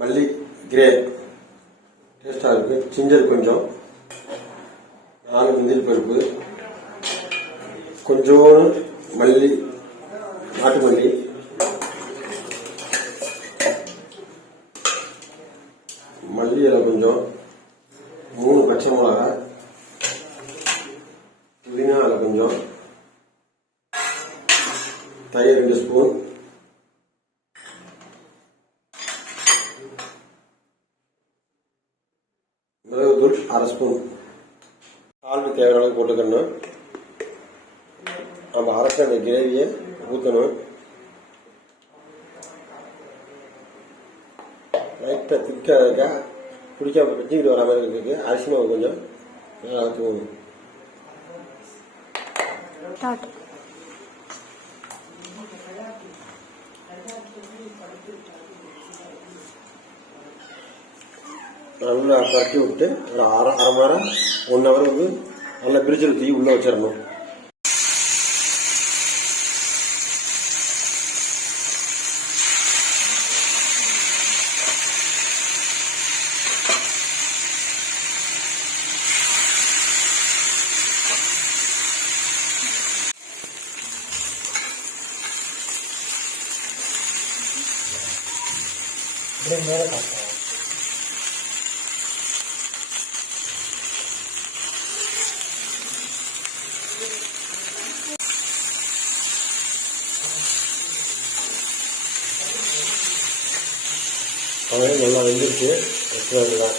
மல்லி கிரே டேஸ்டாக இருக்குது ஜிஞ்சர் கொஞ்சம். நாலு முந்திரி பருப்பு. கொஞ்சோண்டு மல்லி நாட்டு மல்லி. மல்லி இலை கொஞ்சம் மூணு பச்சை மிளகா. புதினா இலை கொஞ்சம் தயிர் ரெண்டு ஸ்பூன் மிளகுத்தூள் அரை ஸ்பூன். சால்வு தேவையான அளவுக்கு போட்டுக்கணும். நம்ம அரைச்ச அந்த கிரேவியை ஊற்றணும் லைட்டாக திக்காக இருக்கா? பிடிக்காம பிடிச்சிக்கிட்டு வர மாதிரி இருக்குது அரிசி மாவு கொஞ்சம் நல்லா தூணும் நல்லா பரட்டி விட்டு ஒரு அரை அரை மணி நேரம் ஒன் ஹவர் வந்து நல்லா பிரிட்ஜில் தூக்கி உள்ளே வச்சிடணும். அப்படியே மேலே காட்டுறேன். அவ்வளோ நல்லா வெந்துருச்சு எடுத்து வந்துடலாம்